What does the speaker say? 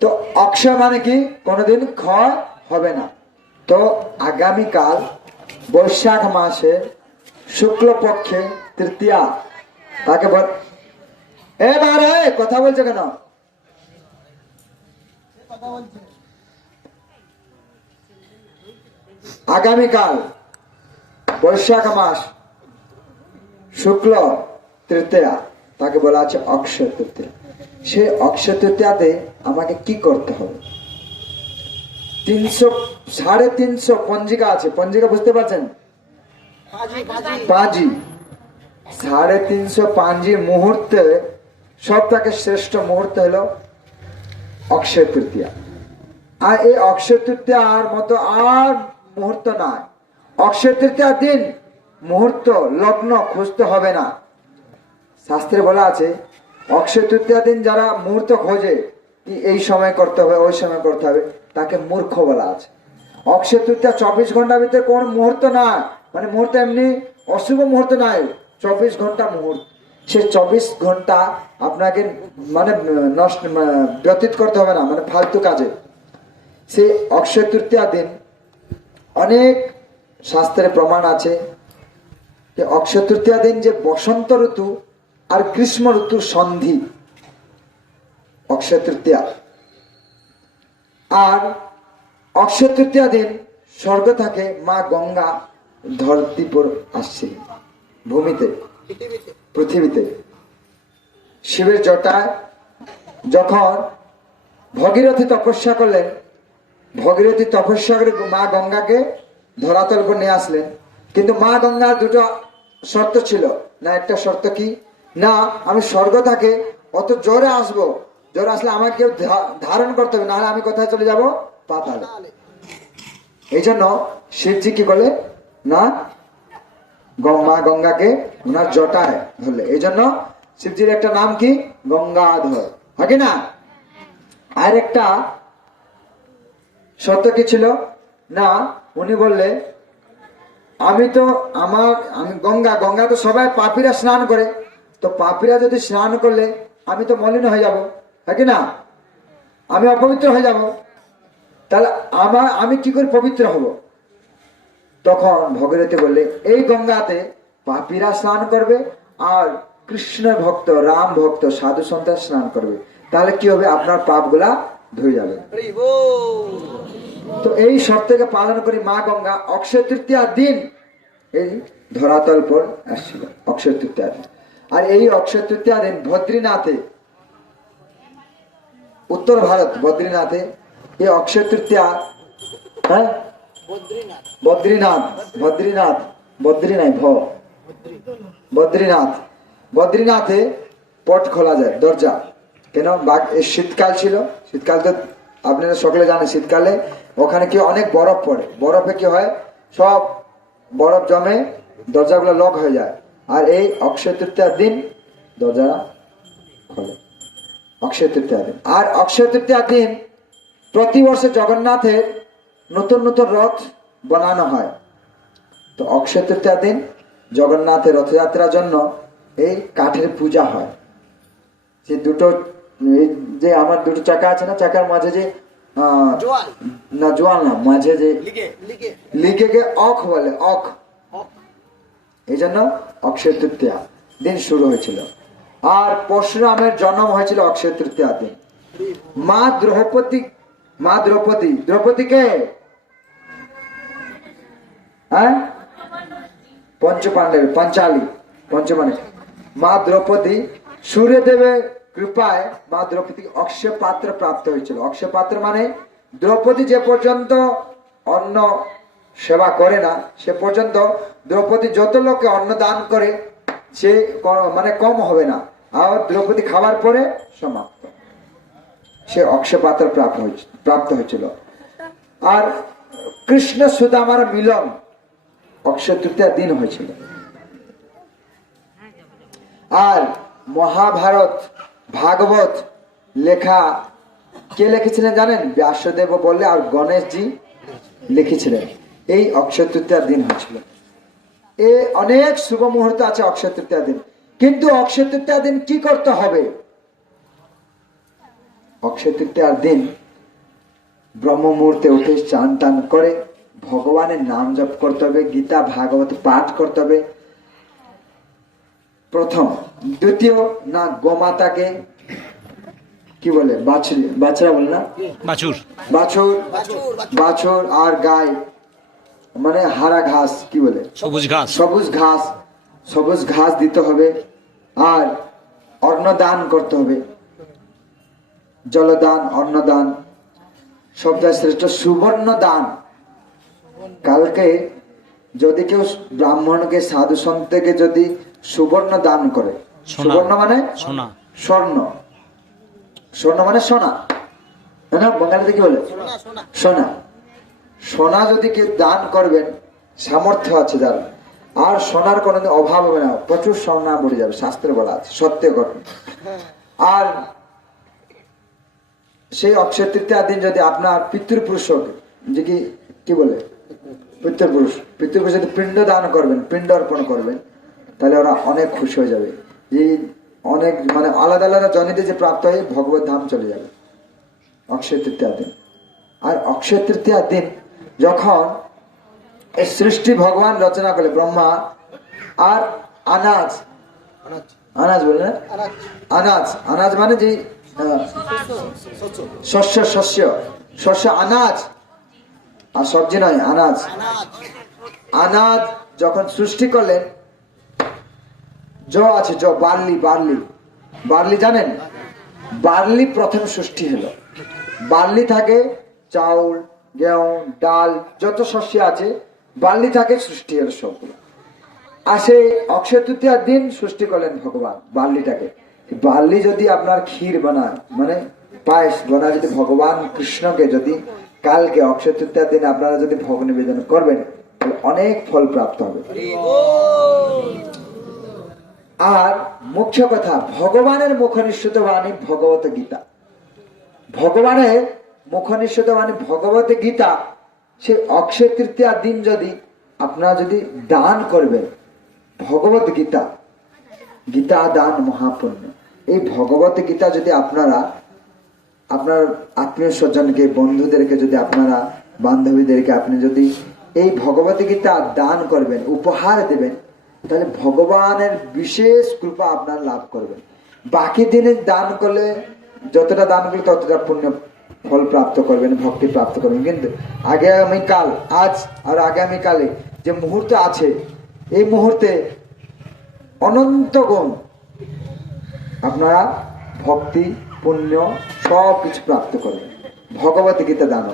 তো অক্ষয় মানে কি? কোনোদিন ক্ষয় হবে না। তো আগামীকাল বৈশাখ মাসে শুক্লপক্ষে তৃতীয়া। তাকে বল এ বারে কথা বলছে কেন? আগামীকাল বৈশাখ মাস শুক্ল তৃতীয়া। তাকে বলা আছে অক্ষয় তৃতীয়া। সে অক্ষয় তৃতীয়াতে আমাকে কি করতে হবে? তিনশো সাড়ে তিনশো পঞ্জিকা আছে। পঞ্জিকা বুঝতে পারছেন? পাঁজি সাড়ে তিনশো পাঁজি মুহূর্তে সব থেকে শ্রেষ্ঠ মুহূর্ত হলো অক্ষয় তৃতীয়া। আর এই অক্ষয় তৃতীয়ার মতো আর মুহূর্ত নয় অক্ষয় তৃতীয়ার দিন মুহূর্ত লগ্ন খুঁজতে হবে না। শাস্ত্রে বলা আছে অক্ষয় তৃতীয়া দিন যারা মুহূর্ত খোঁজে, এই সময় করতে হবে, ওই সময় করতে হবে, তাকে মূর্খ বলা আছে। অক্ষয় তৃতীয়া চব্বিশ ঘণ্টার ভিতরে কোন মুহূর্ত না মানে মুহূর্ত এমনি অশুভ মুহূর্ত নাই, চব্বিশ ঘণ্টা মুহূর্ত। সে চব্বিশ ঘণ্টা আপনাকে মানে নষ্ট ব্যতীত করতে হবে না মানে ফালতু কাজে। সে অক্ষয় তৃতীয়া দিন অনেক শাস্ত্রে প্রমাণ আছে যে অক্ষয় তৃতীয়া দিন যে বসন্ত ঋতু আর গ্রীষ্ম ঋতুর সন্ধি, অক্ষয় তৃতীয়া। আর অক্ষয় তৃতীয়া দিন স্বর্গ থাকে মা গঙ্গা, ধরতিপুর আসছে ভূমিতে, পৃথিবীতে। শিবের জটায় যখন ভগীরথী তপস্যা করলেন, ভগীরথী তপস্যা করে মা গঙ্গাকে ধরাতল করে নিয়ে আসলেন। কিন্তু মা গঙ্গার দুটো শর্ত ছিল। না, একটা শর্ত কি? না, আমি স্বর্গ থাকে, অত জোরে আসব। জোরে আসলে আমাকে কেউ ধারণ করতে হবে, নাহলে আমি কোথায় চলে যাব? পাতালে। এই জন্য শিবজি কি বলে না মা গঙ্গাকে ওনার জটায় ধরলে। এই জন্য শিবজির একটা নাম কি? গঙ্গাধর। হয় না? আর একটা সত্য কি ছিল? না, উনি বললে, আমি তো আমার, আমি গঙ্গা গঙ্গা তো সবাই পাপিরা স্নান করে। তো পাপীরা যদি স্নান করলে, আমি তো মলিন হয়ে যাব হ্যাঁ কি না? আমি অপবিত্র হয়ে যাব। তাহলে আমার, আমি কি করে পবিত্র হব? তখন ভগীরথী বললে, এই গঙ্গাতে পাপীরা স্নান করবে আর কৃষ্ণ ভক্ত, রাম ভক্ত, সাধু সন্তান স্নান করবে। তাহলে কি হবে? আপনার পাপগুলা ধুয়ে যাবে। তো এই শর্তকে পালন করে মা গঙ্গা, অক্ষয় তৃতীয়ার দিন এই ধরাতল পর আসছিল, অক্ষয় তৃতীয়া দিন। আর এই অক্ষয় তৃতীয়া দিন বদ্রীনাথে, উত্তর ভারত বদ্রীনাথে, এই অক্ষয় তৃতীয়া হ্যাঁ? বদ্রীনাথ বদ্রীনাথ বদ্রীনাথ ভ। বদ্রীনাথ, বদ্রীনাথে পট খোলা যায়, দরজা। কেন? শীতকাল ছিল, শীতকাল তো আপনারা সকলে জানেন শীতকালে, ওখানে কি অনেক বরফ পড়ে। বরফে কি হয়? সব বরফ জমে দরজাগুলো লক হয়ে যায়। আর এই অক্ষয় তৃতীয়ার দিন দরজা খোলে। অক্ষয় তৃতীয়া দিন। আর অক্ষয় তৃতীয়া দিন প্রতি বছর জগন্নাথের নতুন নতুন রথ বানানো হয়। তো অক্ষয় তৃতীয়া দিন জগন্নাথের রথযাত্রার জন্য এই কাঠের পূজা হয়। যে দুটো এই যে আমার দুটো চাকা আছে না চাকার মাঝে যে না জোয়াল না মাঝে যে লিখে লিখে অখ বলে অখ। এই জন্য অক্ষয় তৃতীয়া দিন শুরু হয়েছিল। আর পরশুরামের জন্ম হয়েছিল অক্ষয় তৃতীয়া দিন। মা দ্রৌপদী মা দ্রৌপদী দ্রৌপদী কে? হ্যাঁ? পঞ্চপাণ্ডব পঞ্চালী, পঞ্চপাণ্ডব। মা দ্রৌপদী সূর্যদেবের কৃপায় মা দ্রৌপদী অক্ষয় পাত্র প্রাপ্ত হয়েছিল। অক্ষয় পাত্র মানে দ্রৌপদী যে পর্যন্ত অন্ন সেবা করে না, সে পর্যন্ত দ্রৌপদী যত লোকে অন্ন দান করে, সে মানে কম হবে না। আর দ্রৌপদী খাবার পরে সমাপ্ত। সে অক্ষয় পাত্র প্রাপ্ত হয়েছে- প্রাপ্ত হয়েছিল। আর কৃষ্ণ সুদামার মিলন অক্ষয় তৃতীয় দিন হয়েছিল। আর মহাভারত ভাগবত লেখা কে লিখেছিলেন জানেন? ব্যাসদেব বললে আর গণেশজি লিখেছিলেন। এই অক্ষয় তৃতীয়ার দিন হয়েছিল। এ অনেক শুভ মুহূর্ত আছে অক্ষয় তৃতীয়া দিন। কিন্তু অক্ষয় তৃতীয়া দিন কি করতে হবে? অক্ষয় তৃতীয়ার দিন ব্রহ্ম মুহূর্তে উঠে চান টান করে ভগবানের নাম জপ করতে হবে গীতা ভাগবত পাঠ করতে হবে। প্রথম দ্বিতীয় না গোমাতাকে কি বলে? বাছুরি বাচ্চারা বলে না? বাছুর। বাছুর বাছুর আর গাই। মানে হারা ঘাস কি বলে? সবুজ ঘাস। সবুজ ঘাস সবুজ ঘাস দিতে হবে আর অন্নদান করতে হবে। জলদান অন্নদান সবচেয়ে শ্রেষ্ঠ সুবর্ণ দান কালকে যদি কেউ ব্রাহ্মণকে সাধু সন্তকে যদি সুবর্ণ দান করে সুবর্ণ মানে? সোনা। স্বর্ণ। স্বর্ণ মানে সোনা। না বাঙালিতে কি বলে? সোনা। সোনা যদি কেউ দান করবেন, সামর্থ্য আছে যার আর সোনার কোনোদিন অভাব হবে না, প্রচুর সোনা পড়ে যাবে, শাস্ত্রে বলা আছে সত্য ঘটনা। আর সেই অক্ষয় তৃতীয় দিন যদি আপনার পিতৃপুরুষ যে কি বলে? পিতৃপুরুষ। পিতৃপুরুষ যদি পিণ্ড দান করবেন, পিণ্ড অর্পণ করবেন, তাহলে ওরা অনেক খুশি হয়ে যাবে। এই অনেক মানে আলাদা আলাদা জনিতে যে প্রাপ্ত হয়ে, ভগবত ধাম চলে যাবে। অক্ষয় তৃতীয় দিন। আর অক্ষয় তৃতীয় দিন যখন এই সৃষ্টি ভগবান রচনা করলে, ব্রহ্মা আর আনাজ আনাজ বলে না? আনাজ আনাজ মানে যে শস্য শস্য শস্য, আনাজ। আর সবজি নয়, আনাজ। আনাজ যখন সৃষ্টি করলেন, জ আছে, জ, বার্লি বার্লি। বার্লি জানেন? বার্লি প্রথম সৃষ্টি হলো। বার্লি থাকে চাউল গেহু ডাল, যত শস্য আছে বার্লি থাকে সৃষ্টি হলো সবগুলো। আর সেই অক্ষয় তৃতীয়ার দিন সৃষ্টি করলেন ভগবান বাল্লিটাকে বাল্লি যদি আপনার ক্ষীর বানায় মানে পায়েস বানায়, যদি ভগবান কৃষ্ণকে যদি কালকে অক্ষয় তৃতীয়ার দিন আপনারা যদি ভোগ নিবেদন করবেন, তাহলে অনেক ফল প্রাপ্ত হবে। আর মুখ্য কথা, ভগবানের মুখ নিঃসৃত বাণী ভগবত গীতা। ভগবানের মুখ মানে ভগবত গীতা। সে অক্ষয় তৃতীয়ার দিন যদি আপনারা যদি দান করবেন, ভগবত গীতা গীতা দান মহাপুণ্য। এই ভগবত গীতা যদি আপনারা, আপনার আত্মীয় স্বজনকে, বন্ধুদেরকে যদি আপনারা, বান্ধবীদেরকে আপনি যদি এই ভগবত গীতা দান করবেন, উপহার দেবেন, তাহলে ভগবানের বিশেষ কৃপা আপনার লাভ করবেন বাকি দিনে দান করলে যতটা দান করলে ততটা পুণ্য ফল প্রাপ্ত করবেন, ভক্তি প্রাপ্ত করবেন। কিন্তু আগামীকাল, আজ আর আগামীকালে যে মুহূর্ত আছে, এই মুহূর্তে অনন্ত গুণ আপনারা ভক্তি, পুণ্য সব কিছু প্রাপ্ত করবেন। ভগবত গীতা দান